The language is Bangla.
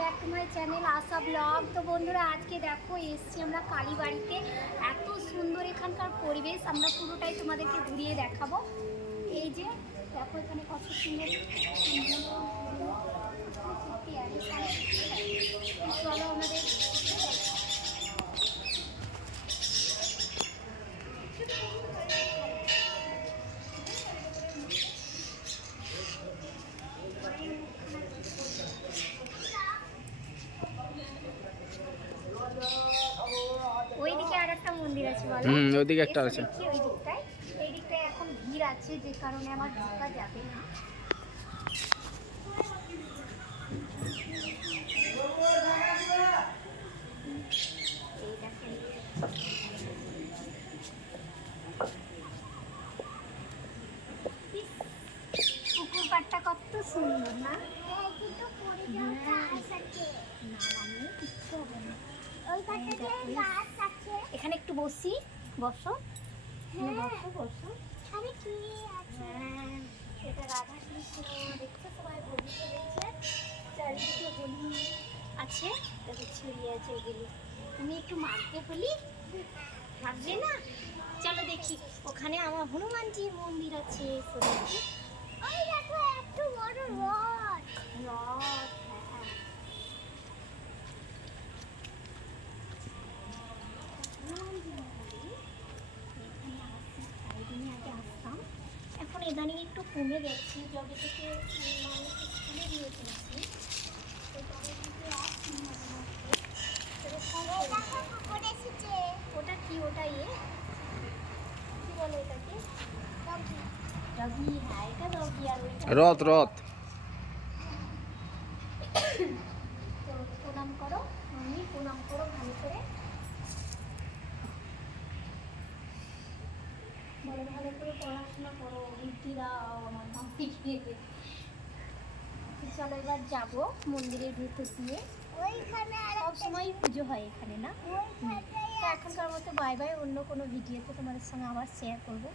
Back to my channel Asha blog. তো বন্ধুরা আজকে দেখো এসছি আমরা কালীবাড়িতে। এত সুন্দর এখানকার পরিবেশ, আমরা পুরোটাই তোমাদেরকে ঘুরিয়ে দেখাবো। এই যে দেখো এখানে কত সুন্দর চলো আমাদের ওইদিকে আর একটা মন্দির আছে বলো। ওইদিকে একটা আছে। ওই দিকটায় এই দিকটায় এখন ভিড় আছে, যে কারণে আমার ঢোকা যাবে না। এই দেখেন পুকুর পাড়টা কত সুন্দর না? এখানে একটু বসি, বসো বসো বসো। এটা রাধা কৃষ্ণ দেখছো, সবাই হোলি করেছে, চারিদিকে হোলি আছে, দেখো ছড়িয়ে আছে এগুলি। তুমি একটু মারতে হোলি থাকবে না? চলো দেখি, ওখানে আমার হনুমানজির মন্দির আছে। ওই দেখো এত বড় রথ রথ। এখন ইদানিং একটু কমে গেছে, যবে থেকে মানুষ স্কুলে দিয়ে ফেলছি। ওটা কি, ওটা কি বলে এটাকে? ডগি। হ্যাঁ এটা ডগি। আর রথ রথ। তো প্রণাম করো, আমি প্রণাম করো ভালো করে, ভালো করে পড়াশোনা করো, বুদ্ধি দাও আমার মাম্পিকে। চলো এবার যাবো মন্দিরের ভিতর দিয়ে। ওইখানে সব সময় পুজো হয় এখানে না? তো এখনকার মতো বাই বাই, অন্য কোনো ভিডিওতে তোমাদের সঙ্গে আবার শেয়ার করবো।